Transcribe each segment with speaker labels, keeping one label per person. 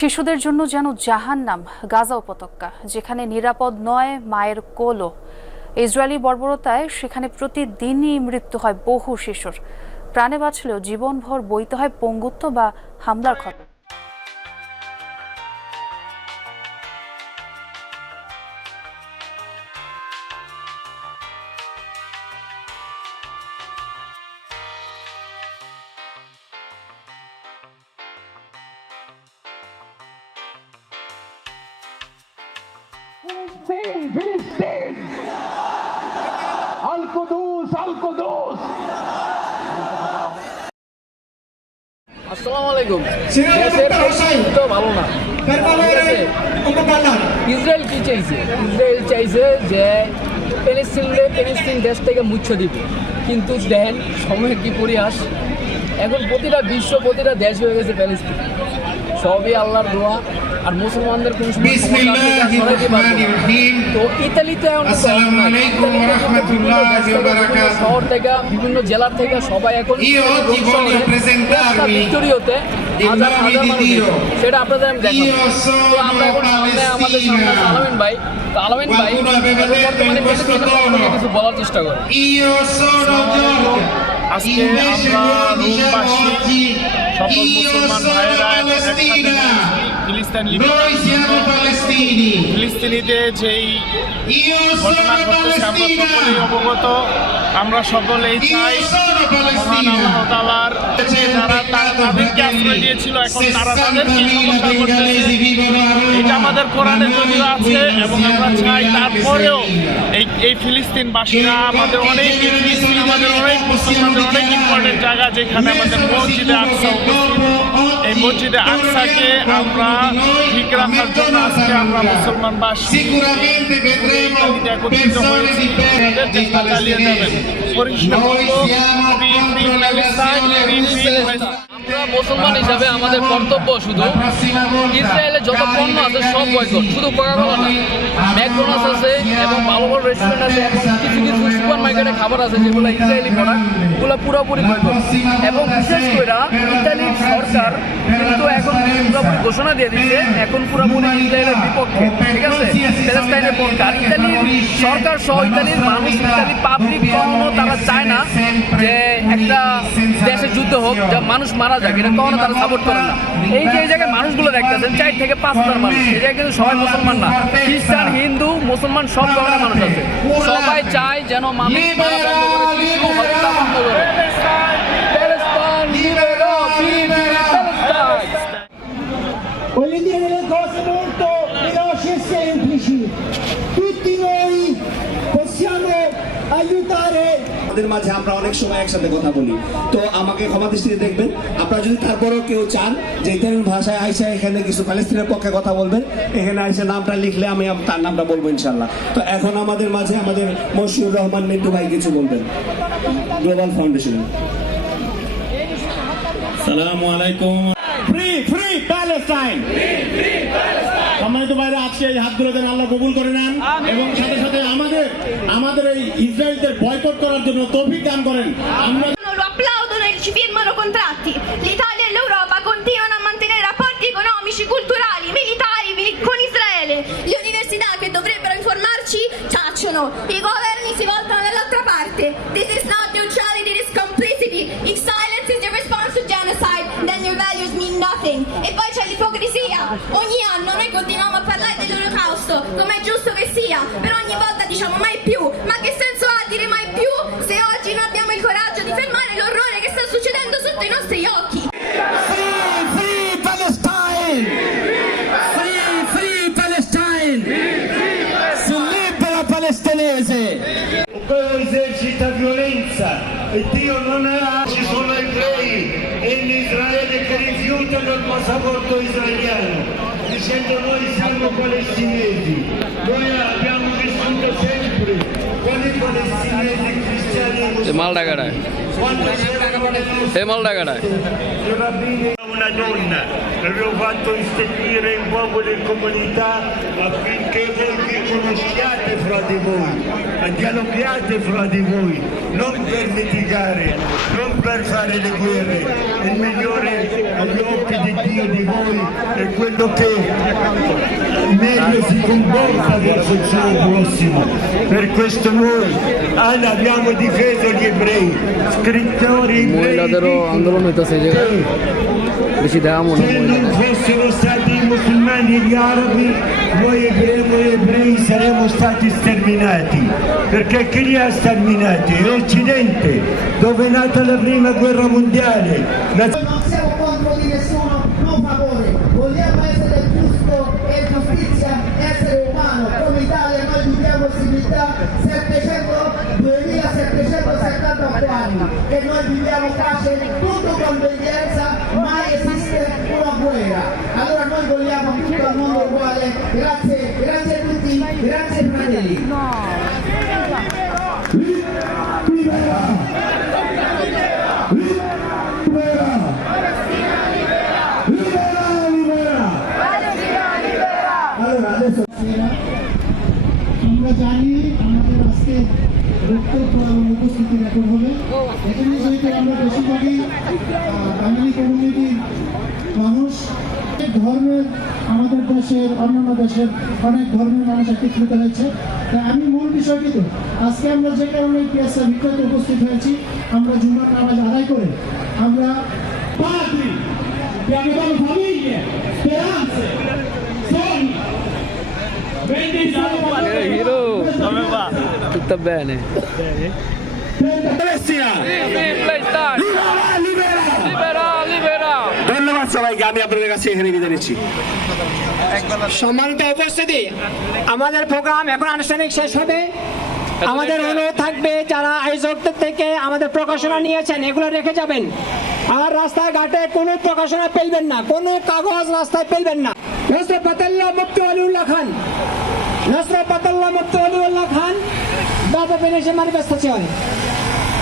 Speaker 1: শিশুদের জন্য যেন জাহান নাম গাজা উপত্যকা, যেখানে নিরাপদ নয় মায়ের কোলও। ইসরায়েলি বর্বরতায় সেখানে প্রতিদিনই মৃত্যু হয় বহু শিশুর। প্রাণে বাঁচলেও জীবনভর বইতে হয় পঙ্গুত্ব বা হামলার
Speaker 2: ফিলিস্তিন ফিলিস্তিন
Speaker 3: আল কুদুস
Speaker 2: ইসরায়েল কি চাইছে? ইসরায়েল চাইছে যে প্যালেস্তিনরে প্যালেস্তিন দেশ থেকে মুছে দিবে। কিন্তু দেন সময়ের কি পরিহাস? এখন প্রতিটা বিশ্ব প্রতিটা দেশ হয়ে গেছে প্যালেস্তিন সবই আল্লাহর দোয়া। আর মুসলমানদের কোন তা ইতালিতে শহর থেকে বিভিন্ন জেলার থেকে সবাই এখন ভিক্টোরিওতে। সেটা আপনাদের আমি তো আমরা এখন আমাদের আলামিন ভাই। তো আলামিন ভাই কিছু বলার চেষ্টা করে.
Speaker 4: আজকে আমরা রোমবাসী সকল মুসলমান ভাইয়েরা ফিলিস্তিন যেই ঘটনা ঘটতেছে আমরা সকলেই অবগত। আমরা সকলেই চাই মহান. আল্লাহ যারা তাদেরকে আশ্রয় দিয়েছিল এখন তারা তাদেরকে সমস্যা করতেছে. এটা আমাদের কোরআনে যদিও আছে এবং আমরা চাই তারপরেও এই এই ফিলিস্তিনবাসীরা আমাদের অনেক ফিলিস্তিন আমাদের অনেক অনেক ইম্পর্টেন্ট জায়গা যেখানে আমাদের মসজিদে আকসা এই মসজিদে আকসাকে আমরা ঠিক রাখার জন্য আজকে আমরা
Speaker 3: Sicuramente vedremo
Speaker 4: একত্রিত হয়েছি চেষ্টা চালিয়ে যাবেন। পরিষ্কার
Speaker 2: আমরা মুসলমান হিসাবে আমাদের কর্তব্য শুধু
Speaker 3: La prossima volta
Speaker 2: ইসরায়েলে যত পণ্য আছে সব বয়কট শুধু কোকাকোলা না। আছে এবং ভালো ভালো রেস্টুরেন্ট আছে কিছু কিছু সুপার মার্কেটে খাবার আছে যেগুলো ইসরায়েলি প্রোডাক্ট ওগুলো পুরোপুরি বয়কট এবং বিশেষ করে ইতালির সরকার কিন্তু এখন পুরোপুরি ঘোষণা দিয়ে দিচ্ছে, এখন পুরোপুরি ইসরায়েলের বিপক্ষে, ঠিক আছে? প্যালেস্টাইনের পক্ষে। আর ইতালির সরকার সহ ইতালির মানুষ ইতালি পাবলিক কখনো তারা চায় না যে একটা যুদ্ধ হোক, যা মানুষ মারা যাক, এটা কখনো তারা সাপোর্ট করে না। এই যে এই জায়গায় মানুষগুলো দেখতেছেন, চার থেকে পাঁচ হাজার মানুষ। এই জায়গায় কিন্তু সবাই মুসলমান না। খ্রিস্টান, হিন্দু, মুসলমান, সব ধরনের মানুষ আছে। সবাই চায় যেন মানুষ মারা
Speaker 5: আমাদের মাঝে আমরা অনেক সময় একসাথে কথা বলি। তো আমাকে ক্ষমা দৃষ্টিতে দেখবেন। আপনারা যদি তারপরেও কেউ চান যে ইতালিয়ান ভাষায় আইসা এখানে কিছু প্যালেস্তিনের পক্ষে কথা বলবেন এখানে আইসা নামটা লিখলে আমি তার নামটা বলব ইনশাল্লাহ তো এখন আমাদের মাঝে আমাদের মশিউর রহমান মিন্টু ভাই কিছু বলবেন। গ্লোবাল ফাউন্ডেশন
Speaker 6: সালামু আলাইকুম। ফ্রি ফ্রি প্যালেস্টাইন সম্মানিত বাইরে আজকে এই হাতগুলো দেন আল্লাহ কবুল করে নেন এবং সাথে সাথে আমাদের আমাদের এই ইসরায়েলদের বয়কট করার জন্য তৌফিক দান করেন আমরা
Speaker 7: lo applaudono e ci firmano contratti. L'Italia e l'Europa continuano a mantenere rapporti economici, culturali, militari vi- con Israele. Le università che dovrebbero informarci tacciono. I governi si voltano dall'altra parte. This is not neutrality, this is complicity. If silence is your response to genocide, then your values mean nothing. E poi c'è l'ipocrisia. Ogni anno noi continuiamo a parlare dell'olocausto, come è giusto che sia, però ogni volta diciamo mai più. Ma che senso ha dire mai più se oggi non abbiamo il coraggio di fermare l'orrore che sta succedendo sotto i nostri occhi?
Speaker 8: Free, free Palestine! Free, free Palestine! Si libera palestinese!
Speaker 9: Quello esercita violenza e Dio non è ci sono ebrei in Israele che rifiutano il passaporto israeliano dicendo noi siamo palestinesi noi cristiani e musulmani
Speaker 2: Malta গাড়ায়
Speaker 9: quando c'erano le
Speaker 2: এই Malta গাড়ায়
Speaker 9: i rabbini una donna. Abbiamo fatto istituire in popolo e comunità affinché voi vi conosciate fra di voi, dialoghiate fra di voi, non per litigare, non per fare le guerre. Il migliore agli occhi di Dio di voi è quello che meglio si comporta verso il suo prossimo. Per questo noi Anna, abbiamo difeso gli ebrei, scrittori ebrei
Speaker 2: fidavamo
Speaker 9: se non fossero stati i musulmani e gli arabi noi ebrei, ebrei saremmo stati sterminati. Perché chi li ha sterminati? l'Occidente dove è nata la prima guerra mondiale. La...
Speaker 10: non siamo contro di nessuno non favore. Vogliamo essere giusto e giustizia essere umano. Come Italia noi viviamo civiltà 700 2774 anni. E noi viviamo pace tutto convenienza mondo grazie, grazie a tutti, grazie fratelli. অনেক ধর্মের আমাদের দেশের অন্যান্য দেশের অনেক ধর্মের মানুষ একত্রিত হয়েছে তাই আমি মূল বিষয় কিন্তু আজকে আমরা যে কারণে পিএসআর ভিতরে উপস্থিত হয়েছি আমরা জুমার নামাজ আদায় করে আমরা
Speaker 2: bene
Speaker 5: প্যালেস্টিনা
Speaker 2: libera libera
Speaker 5: সবাইকে আমি আপনাদের কাছে এখানে বিদায় নিচ্ছি।
Speaker 8: সম্মানিত উপস্থিতি, আমাদের প্রোগ্রাম এখন আনুষ্ঠানিক শেষ হবে। আমাদের অনুরোধ থাকবে যারা আয়োজকদের থেকে আমাদের প্রকাশনা নিয়েছেন, এগুলো রেখে যাবেন। আর রাস্তায় ঘাটে কোনো প্রকাশনা পেলবেন না, কোনো কাগজ রাস্তায় পেলবেন না। নসর পাতাল্লাহ মুক্তি অলিউল্লাহ খান। নসর পাতাল্লাহ মুক্তি অলিউল্লাহ খান বাবা বেনেশে ম্যানিফেস্টেশন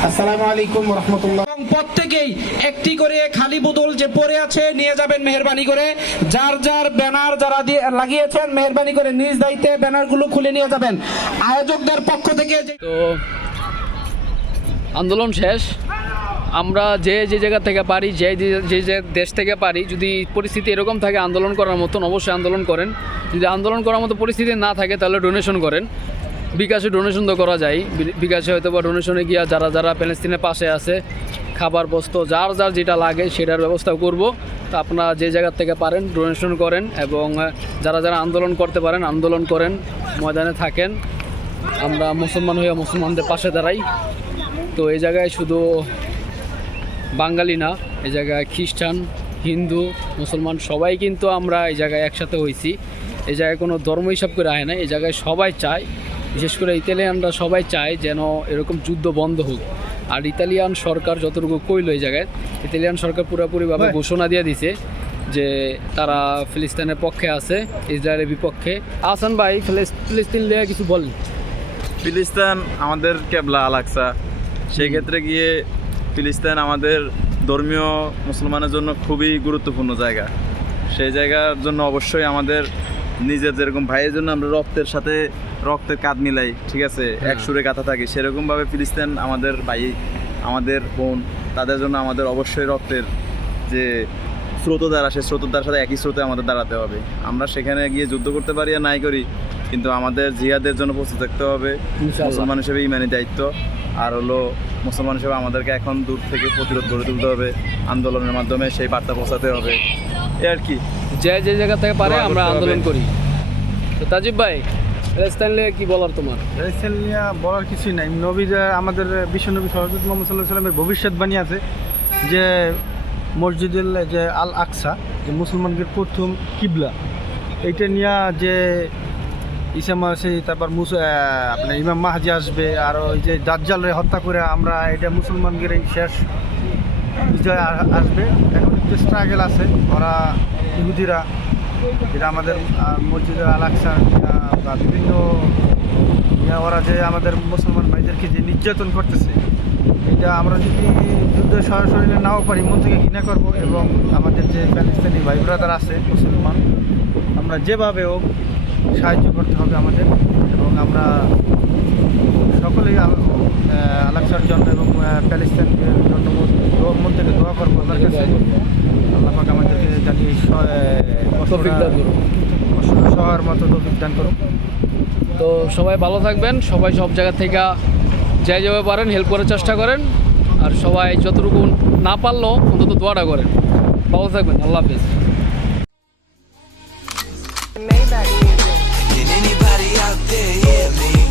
Speaker 8: আসসালামু আলাইকুম রহমতুল্লাহ
Speaker 11: প্রত্যেকেই একটি করে খালি বোতল যে পড়ে আছে নিয়ে যাবেন মেহরবানি করে। যার যার ব্যানার যারা দিয়ে লাগিয়েছেন মেহরবানি করে নিজ দায়িত্বে ব্যানারগুলো খুলে নিয়ে যাবেন। আয়োজকদের পক্ষ থেকে যে
Speaker 2: তো আন্দোলন শেষ। আমরা যে যে জায়গা থেকে পারি যে যে- যে যে দেশ থেকে পারি যদি পরিস্থিতি এরকম থাকে আন্দোলন করার মতন অবশ্যই আন্দোলন করেন। যদি আন্দোলন করার মতো পরিস্থিতি না থাকে তাহলে ডোনেশন করেন। বিকাশে ডোনেশন তো করা যায়। বিকাশে হয়তো বা ডোনেশনে গিয়া যারা যারা প্যালেস্তিনের পাশে আছে, খাবার, বস্ত্র, যার যার যেটা লাগে সেটার ব্যবস্থা করব। তো আপনারা যে জায়গার থেকে পারেন ডোনেশন করেন এবং যারা যারা আন্দোলন করতে পারেন, আন্দোলন করেন, ময়দানে থাকেন। আমরা মুসলমান হয়ে মুসলমানদের পাশে দাঁড়াই। তো এই জায়গায় শুধু বাঙালি না, এই জায়গায় খ্রিস্টান, হিন্দু, মুসলমান সবাই কিন্তু আমরা এই জায়গায় একসাথে হয়েছি। এই জায়গায় কোনো ধর্ম হিসাব করে আয় না এই জায়গায় সবাই চায় বিশেষ করে ইতালিয়ানরা সবাই চায় যেন এরকম যুদ্ধ বন্ধ হোক। আর ইতালিয়ান সরকার যতটুকু কইলো এই জায়গায় ইতালিয়ান সরকার পুরোপুরিভাবে ঘোষণা দিয়ে দিছে যে তারা ফিলিস্তিনের পক্ষে আছে ইসরায়েলের বিপক্ষে। আসান ভাই ফিলিস- ফিলিস্তিন লিয়ে কিছু বলেন
Speaker 12: ফিলিস্তিন আমাদের কেবলা আলাকসা সেই ক্ষেত্রে গিয়ে ফিলিস্তিন আমাদের ধর্মীয় মুসলমানের জন্য খুবই গুরুত্বপূর্ণ জায়গা। সেই জায়গার জন্য অবশ্যই আমাদের নিজের যেরকম ভাইয়ের জন্য আমরা রক্তের সাথে রক্তের কাঁধ মিলাই ঠিক আছে? এক সুরে কাঁথা থাকি। সেরকমভাবে ফিলিস্তিন আমাদের ভাই আমাদের বোন তাদের জন্য আমাদের অবশ্যই রক্তের যে স্রোতধারা সেই স্রোতধারার সাথে একই স্রোতে আমাদের দাঁড়াতে হবে। আমরা সেখানে গিয়ে যুদ্ধ করতে পারি আর নাই করি কিন্তু আমাদের জিহাদের জন্য প্রস্তুত থাকতে হবে। মুসলমান হিসেবে ইমানি দায়িত্ব। আর হলো মুসলমান হিসেবে আমাদেরকে এখন দূর থেকে প্রতিরোধ গড়ে তুলতে হবে। আন্দোলনের মাধ্যমে সেই বার্তা পৌঁছাতে হবে। এ আর কি?
Speaker 2: যে যে জায়গা থেকে পারে আমরা আন্দোলন করি। তো তাজিব ভাই প্যালেস্তাইন নিয়ে কি বলার তোমার?
Speaker 11: প্যালেস্টাইন নিয়ে বলার কিছুই নাই। নবী যে আমাদের বিশ্বনবী সরজত মোহাম্মদ সাল্লাহ সাল্লামের ভবিষ্যৎবাণী আছে যে মসজিদুল যে আল আকসা যে মুসলমানদের প্রথম কিবলা এইটা নিয়ে যে ইসাম আছে তারপর মুস আপনার ইমাম মাহাজি আসবে আর ওই যে দাজ্জালরে হত্যা করে আমরা এটা মুসলমানদের এই শেষ বিজয় আসবে। এখন একটু স্ট্রাগল আছে। ওরা ইহুদিরা, যেটা আমাদের মসজিদে আলাকসা বা বিভিন্ন ওরা যে আমাদের মুসলমান ভাইদেরকে যে নির্যাতন করতেছে, এটা আমরা যদি যুদ্ধ সরাসরি নাও পারি, মন থেকে ঘৃণা করব এবং আমাদের যে প্যালেস্তানি ভাই ব্রাদার আছে, মুসলমান, আমরা যেভাবে হোক সাহায্য করতে হবে আমাদের এবং আমরা সকলেই আলাক্সার জন্য এবং আহ, প্যালেস্তাইনের জন্য মন- থেকে দোয়া করব আল্লাহর কাছে। আল্লাহ পাক আমাদেরকে জানিয়ে সবার মতো তৌফিক দান করুন।
Speaker 2: তো সবাই ভালো থাকবেন সবাই সব জায়গা থেকে যে যেভাবে পারেন হেল্প করার চেষ্টা করেন। আর সবাই যতটুকু না পারলেও অন্তত দোয়াটা করেন। ভালো থাকবেন আল্লাহ হাফিজ।
Speaker 13: Can anybody